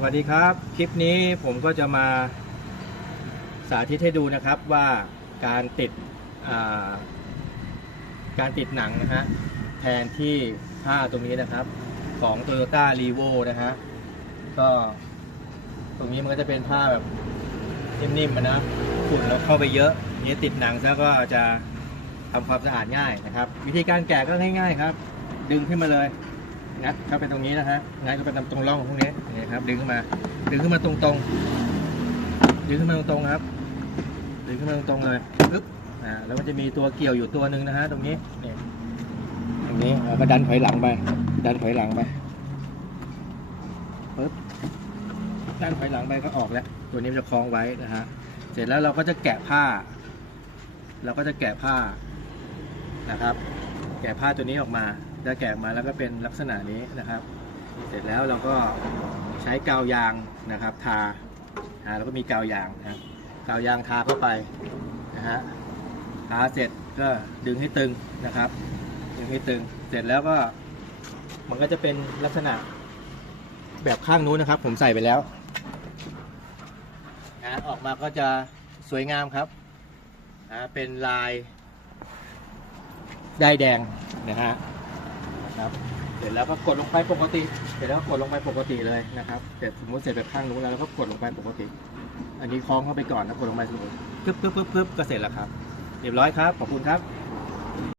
สวัสดีครับ คลิปนี้ผมก็จะมาสาธิตให้ดูนะครับว่าการติดาการติดหนังนะฮะแทนที่ผ้าตรงนี้นะครับของ Toyota r e v o นะฮะก็ตรงนี้มันก็จะเป็นผ้าแบบนิ่มๆนะฝุ่นเราเข้าไปเยอะนี้ติดหนังซะก็จะทำความสะอาดง่ายนะครับ วิธีการแกะก็ง่าย ๆ ครับ ดึงขึ้นมาเลย งัดเข้าไปตรงนี้นะฮะงัดเข้าไปตรงร่องพวกนี้นี่ครับ ดึงขึ้นมา ดึงขึ้นมาตรงๆ ดึงขึ้นมาตรงๆครับ ดึงขึ้นมาตรงๆเลยปึ๊บอ่าแล้วมันจะมีตัวเกี่ยวอยู่ตัวหนึ่งนะฮะตรงนี้นี่ตรงนี้เราก็ดันถอยหลังไป ดันถอยหลังไปปึ๊บดันถอยหลังไปก็ออกแล้ว ตัวนี้มันจะคล้องไว้นะฮะเสร็จแล้วเราก็จะแกะผ้า เราก็จะแกะผ้านะครับ แกะผ้าตัวนี้ออกมา จะแกะมาแล้วก็เป็นลักษณะนี้นะครับ เสร็จแล้วเราก็ใช้กาวยางนะครับ ทาทาแล้วก็มีกาวยางนะกาวยางทาเข้าไปนะฮะทาเสร็จก็ดึงให้ตึงนะครับ ดึงให้ตึง เสร็จแล้วก็มันก็จะเป็นลักษณะแบบข้างนู้นนะครับ ผมใส่ไปแล้วนะออกมาก็จะสวยงามครับนะเป็นลายได้แดงนะฮะ ครับ เสร็จแล้วก็กดลงไปปกติ เสร็จแล้วก็กดลงไปปกติเลยนะครับเสร็จสมมติเสร็จแบบข้างนู้นแล้วก็กดลงไปปกติ อันนี้คล้องเข้าไปก่อนแล้วกดลงไปสมมติปึ๊บปึ๊บปึ๊บปึ๊บก็เสร็จแล้วครับ เรียบร้อยครับ ขอบคุณครับ